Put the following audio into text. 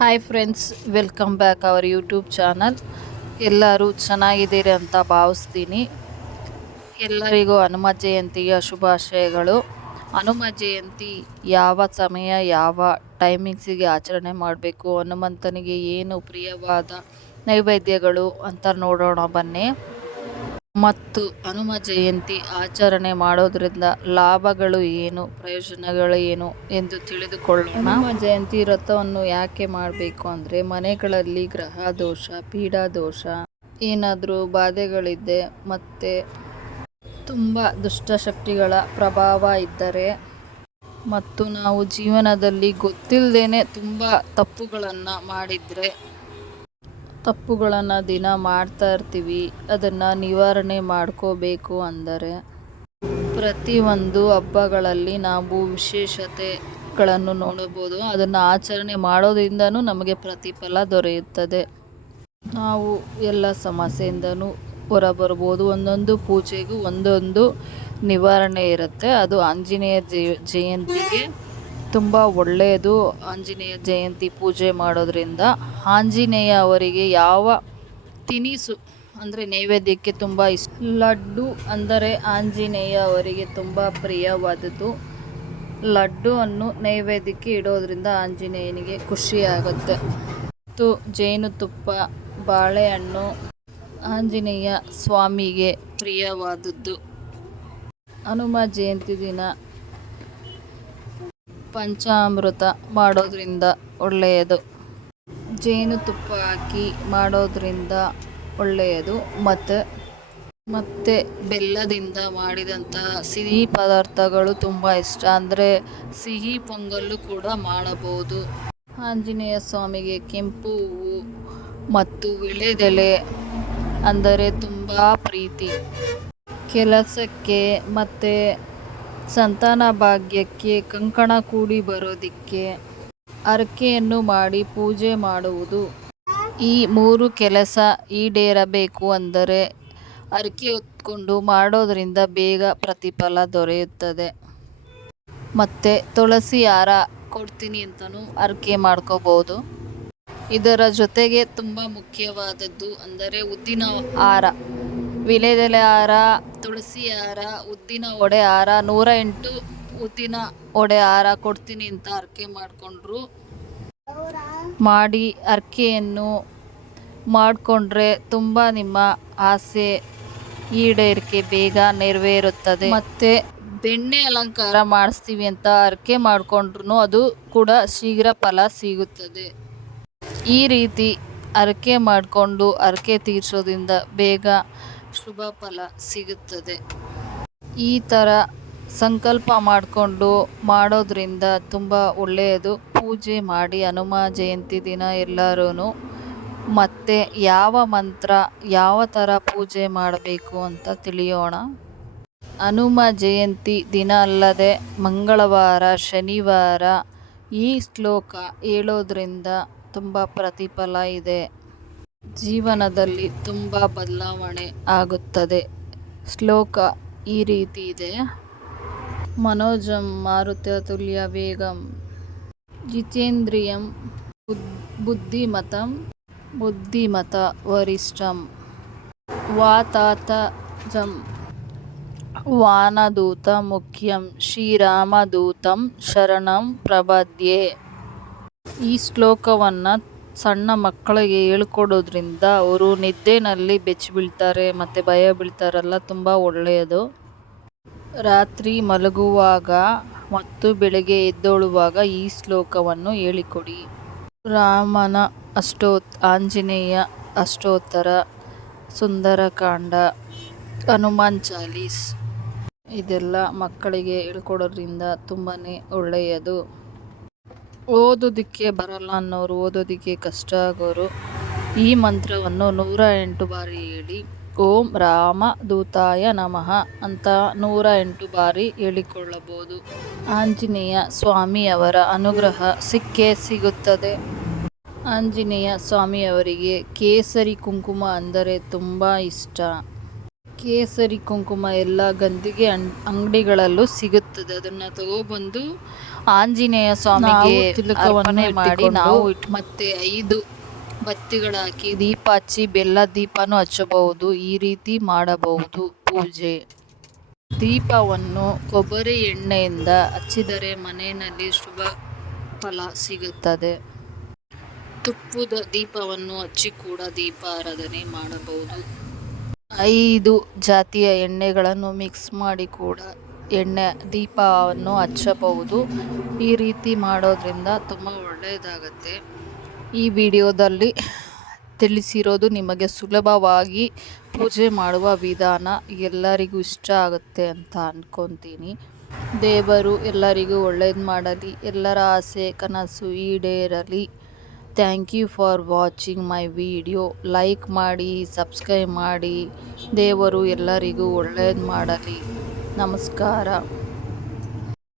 Hi friends, welcome back our YouTube channel. ಎಲ್ಲರೂ ಚೆನ್ನಾಗಿದ್ದೀರಿ ಅಂತ ಭಾವಿಸ್ತೀನಿ. ಎಲ್ಲರಿಗೂ ಹನುಮ ಜಯಂತಿಯ ಶುಭಾಶಯಗಳು. ಹನುಮ ಜಯಂತಿ ಯಾವ ಸಮಯ, ಯಾವ ಟೈಮಿಂಗ್ಸಿಗೆ ಆಚರಣೆ ಮಾಡಬೇಕು, ಹನುಮಂತನಿಗೆ ಏನು ಪ್ರಿಯವಾದ ನೈವೇದ್ಯಗಳು ಅಂತ ನೋಡೋಣ ಬನ್ನಿ. ಮತ್ತು ಹನುಮ ಜಯಂತಿ ಆಚರಣೆ ಮಾಡೋದ್ರಿಂದ ಲಾಭಗಳು ಏನು, ಪ್ರಯೋಜನಗಳು ಏನು ಎಂದು ತಿಳಿದುಕೊಳ್ಳೋಣ. ಹನುಮ ಜಯಂತಿ ವ್ರತವನ್ನು ಯಾಕೆ ಮಾಡಬೇಕು ಅಂದರೆ, ಮನೆಗಳಲ್ಲಿ ಗ್ರಹ ದೋಷ, ಪೀಡಾ ದೋಷ, ಏನಾದರೂ ಬಾಧೆಗಳಿದ್ದೆ ಮತ್ತು ತುಂಬ ದುಷ್ಟಶಕ್ತಿಗಳ ಪ್ರಭಾವ ಇದ್ದರೆ ಮತ್ತು ನಾವು ಜೀವನದಲ್ಲಿ ಗೊತ್ತಿಲ್ಲದೇ ತುಂಬ ತಪ್ಪುಗಳನ್ನು ಮಾಡಿದರೆ, ತಪ್ಪುಗಳನ್ನು ದಿನ ಮಾಡ್ತಾ ಇರ್ತೀವಿ, ಅದನ್ನು ನಿವಾರಣೆ ಮಾಡ್ಕೋಬೇಕು ಅಂದರೆ ಪ್ರತಿಯೊಂದು ಹಬ್ಬಗಳಲ್ಲಿ ನಾವು ವಿಶೇಷತೆಗಳನ್ನು ನೋಡಬಹುದು. ಅದನ್ನು ಆಚರಣೆ ಮಾಡೋದ್ರಿಂದನೂ ನಮಗೆ ಪ್ರತಿಫಲ ದೊರೆಯುತ್ತದೆ. ನಾವು ಎಲ್ಲ ಸಮಸ್ಯೆಯಿಂದನೂ ಹೊರಬರ್ಬೋದು. ಒಂದೊಂದು ಪೂಜೆಗೂ ಒಂದೊಂದು ನಿವಾರಣೆ ಇರುತ್ತೆ. ಅದು ಆಂಜನೇಯ ಜಯಂತಿಗೆ ತುಂಬ ಒಳ್ಳೆಯದು. ಆಂಜನೇಯ ಜಯಂತಿ ಪೂಜೆ ಮಾಡೋದ್ರಿಂದ ಆಂಜನೇಯ ಅವರಿಗೆ ಯಾವ ತಿನಿಸು ಅಂದರೆ ನೈವೇದ್ಯಕ್ಕೆ ತುಂಬ ಇಷ್ಟ, ಲಡ್ಡು ಅಂದರೆ ಆಂಜನೇಯ ಅವರಿಗೆ ತುಂಬ ಪ್ರಿಯವಾದದ್ದು. ಲಡ್ಡುವನ್ನು ನೈವೇದ್ಯಕ್ಕೆ ಇಡೋದ್ರಿಂದ ಆಂಜನೇಯನಿಗೆ ಖುಷಿಯಾಗುತ್ತೆ. ಮತ್ತು ಜೇನುತುಪ್ಪ, ಬಾಳೆಹಣ್ಣು ಆಂಜನೇಯ ಸ್ವಾಮಿಗೆ ಪ್ರಿಯವಾದದ್ದು. ಹನುಮ ಜಯಂತಿ ದಿನ ಪಂಚಾಮೃತ ಮಾಡೋದ್ರಿಂದ ಒಳ್ಳೆಯದು. ಜೇನುತುಪ್ಪ ಹಾಕಿ ಮಾಡೋದ್ರಿಂದ ಒಳ್ಳೆಯದು. ಮತ್ತು ಬೆಲ್ಲದಿಂದ ಮಾಡಿದಂತಹ ಸಿಹಿ ಪದಾರ್ಥಗಳು ತುಂಬ ಇಷ್ಟ. ಅಂದರೆ ಸಿಹಿ ಪೊಂಗಲ್ಲು ಕೂಡ ಮಾಡಬಹುದು. ಆಂಜನೇಯ ಸ್ವಾಮಿಗೆ ಕೆಂಪು ಹೂವು ಮತ್ತು ವೀಳ್ಯದೆಲೆ ಅಂದರೆ ತುಂಬ ಪ್ರೀತಿ. ಕೆಲಸಕ್ಕೆ ಮತ್ತು ಸಂತಾನ ಭಾಗ್ಯಕ್ಕೆ, ಕಂಕಣ ಕೂಡಿ ಬರೋದಕ್ಕೆ ಹರಕೆಯನ್ನು ಮಾಡಿ ಪೂಜೆ ಮಾಡುವುದು. ಈ 3 ಕೆಲಸ ಈಡೇರಬೇಕು ಅಂದರೆ ಹರಕೆ ಹೊತ್ಕೊಂಡು ಮಾಡೋದ್ರಿಂದ ಬೇಗ ಪ್ರತಿಫಲ ದೊರೆಯುತ್ತದೆ. ಮತ್ತು ತುಳಸಿ ಹಾರ ಕೊಡ್ತೀನಿ ಅಂತಲೂ ಹರಕೆ ಮಾಡ್ಕೋಬೋದು. ಇದರ ಜೊತೆಗೆ ತುಂಬ ಮುಖ್ಯವಾದದ್ದು ಅಂದರೆ ಉದ್ದಿನ ಹಾರ, ವೀಳ್ಯದೆಲೆ ಹಾರ, ತುಳಸಿ ಹಾರ, ಉದ್ದಿನ ವಡೆ ಹಾರ, 108 ಉದ್ದಿನ ವಡೆ ಹಾರ ಕೊಡ್ತೀನಿ ಅಂತ ಹರಕೆ ಮಾಡಿ ಹರಕೆಯನ್ನು ಮಾಡಿಕೊಂಡ್ರೆ ತುಂಬ ನಿಮ್ಮ ಆಸೆ ಈಡೇರಿಕೆ ಬೇಗ ನೆರವೇರುತ್ತದೆ. ಮತ್ತು ಬೆಣ್ಣೆ ಅಲಂಕಾರ ಮಾಡಿಸ್ತೀವಿ ಅಂತ ಹರಕೆ ಮಾಡಿಕೊಂಡ್ರೂ ಅದು ಕೂಡ ಶೀಘ್ರ ಫಲ ಸಿಗುತ್ತದೆ. ಈ ರೀತಿ ಹರಕೆ ಮಾಡಿಕೊಂಡು ಹರಕೆ ತೀರಿಸೋದ್ರಿಂದ ಬೇಗ ಶುಭ ಫಲ ಸಿಗುತ್ತದೆ. ಈ ಥರ ಸಂಕಲ್ಪ ಮಾಡಿಕೊಂಡು ಮಾಡೋದ್ರಿಂದ ತುಂಬ ಒಳ್ಳೆಯದು. ಪೂಜೆ ಮಾಡಿ ಹನುಮ ಜಯಂತಿ ದಿನ ಎಲ್ಲರೂ. ಮತ್ತು ಯಾವ ಮಂತ್ರ, ಯಾವ ಥರ ಪೂಜೆ ಮಾಡಬೇಕು ಅಂತ ತಿಳಿಯೋಣ. ಹನುಮ ಜಯಂತಿ ದಿನ ಅಲ್ಲದೆ ಮಂಗಳವಾರ, ಶನಿವಾರ ಈ ಶ್ಲೋಕ ಹೇಳೋದ್ರಿಂದ ತುಂಬ ಪ್ರತಿಫಲ ಇದೆ. ಜೀವನದಲ್ಲಿ ತುಂಬ ಬದಲಾವಣೆ ಆಗುತ್ತದೆ. ಶ್ಲೋಕ ಈ ರೀತಿ ಇದೆ: ಮನೋಜಂ ಮಾರುತತುಲ್ಯ ವೇಗಂ ಜಿತೇಂದ್ರಿಯಂ ಬುದ್ಧಿಮತ ವರಿಷ್ಠಂ ವಾತಾತ್ಮಜಂ ವಾನದೂತ ಮುಖ್ಯಂ ಶ್ರೀರಾಮದೂತಂ ಶರಣಂ ಪ್ರಪದ್ಯೆ. ಈ ಶ್ಲೋಕವನ್ನು ಸಣ್ಣ ಮಕ್ಕಳಿಗೆ ಹೇಳ್ಕೊಡೋದ್ರಿಂದ ಅವರು ನಿದ್ದೆನಲ್ಲಿ ಬೆಚ್ಚಿ ಬೀಳ್ತಾರೆ ಮತ್ತು ಭಯ ಬೀಳ್ತಾರಲ್ಲ, ತುಂಬ ಒಳ್ಳೆಯದು. ರಾತ್ರಿ ಮಲಗುವಾಗ ಮತ್ತು ಬೆಳಗ್ಗೆ ಎದ್ದೇಳುವಾಗ ಈ ಶ್ಲೋಕವನ್ನು ಹೇಳಿಕೊಡಿ. ರಾಮನ ಆಂಜನೇಯ ಅಷ್ಟೋತ್ತರ, ಸುಂದರಕಾಂಡ, ಹನುಮಾನ್ ಚಾಲೀಸ್ ಇದೆಲ್ಲ ಮಕ್ಕಳಿಗೆ ಹೇಳ್ಕೊಡೋದ್ರಿಂದ ತುಂಬಾ ಒಳ್ಳೆಯದು. ಓದೋದಕ್ಕೆ ಬರಲ್ಲ ಅನ್ನೋರು, ಓದೋದಕ್ಕೆ ಕಷ್ಟ ಆಗೋರು ಈ ಮಂತ್ರವನ್ನು 108 ಬಾರಿ ಹೇಳಿ ಓಂ ರಾಮದೂತಾಯ ನಮಃ ಅಂತ 108 ಬಾರಿ ಹೇಳಿಕೊಳ್ಳಬಹುದು. ಆಂಜನೇಯ ಸ್ವಾಮಿಯವರ ಅನುಗ್ರಹ ಸಿಕ್ಕೇ ಸಿಗುತ್ತದೆ. ಆಂಜನೇಯ ಸ್ವಾಮಿಯವರಿಗೆ ಕೇಸರಿ ಕುಂಕುಮ ಅಂದರೆ ತುಂಬ ಇಷ್ಟ. ಕೇಸರಿ ಕುಂಕುಮ ಎಲ್ಲ ಗಂಧಿಗೆ ಅಂಗಡಿಗಳಲ್ಲೂ ಸಿಗುತ್ತದೆ. ಅದನ್ನು ತಗೊಬಂದು ಆಂಜನೇಯ ಸ್ವಾಮಿಗೆ ತಿಲಕವನ್ನು ಮಾಡಿ ನಾವು ಮತ್ತೆ 5 ಬತ್ತಿಗಳಾಕಿ ದೀಪ ಹಚ್ಚಿ ಬೆಲ್ಲ ದೀಪನೂ ಹಚ್ಚಬಹುದು. ಈ ರೀತಿ ಮಾಡಬಹುದು ಪೂಜೆ. ದೀಪವನ್ನು ಕೊಬ್ಬರಿ ಎಣ್ಣೆಯಿಂದ ಹಚ್ಚಿದರೆ ಮನೆಯಲ್ಲಿ ಶುಭ ಫಲ ಸಿಗುತ್ತದೆ. ತುಪ್ಪದ ದೀಪವನ್ನು ಹಚ್ಚಿ ಕೂಡ ದೀಪಾರಾಧನೆ ಮಾಡಬಹುದು. 5 ಜಾತಿಯ ಎಣ್ಣೆಗಳನ್ನು ಮಿಕ್ಸ್ ಮಾಡಿ ಕೂಡ ದೀಪವನ್ನು ಹಚ್ಚಬಹುದು. ಈ ರೀತಿ ಮಾಡೋದ್ರಿಂದ ತುಂಬ ಒಳ್ಳೆಯದಾಗತ್ತೆ. ಈ ವಿಡಿಯೋದಲ್ಲಿ ತಿಳಿಸಿರೋದು ನಿಮಗೆ ಸುಲಭವಾಗಿ ಪೂಜೆ ಮಾಡುವ ವಿಧಾನ ಎಲ್ಲರಿಗೂ ಇಷ್ಟ ಆಗುತ್ತೆ ಅಂತ ಅಂದ್ಕೊತೀನಿ. ದೇವರು ಎಲ್ಲರಿಗೂ ಒಳ್ಳೇದು ಮಾಡಲಿ, ಎಲ್ಲರ ಆಸೆ ಕನಸು ಈಡೇರಲಿ. Thank you for watching my video. Like ಮಾಡಿ, ಸಬ್ಸ್ಕ್ರೈಬ್ ಮಾಡಿ. ದೇವರು ಎಲ್ಲರಿಗೂ ಒಳ್ಳೇದು ಮಾಡಲಿ. ನಮಸ್ಕಾರ.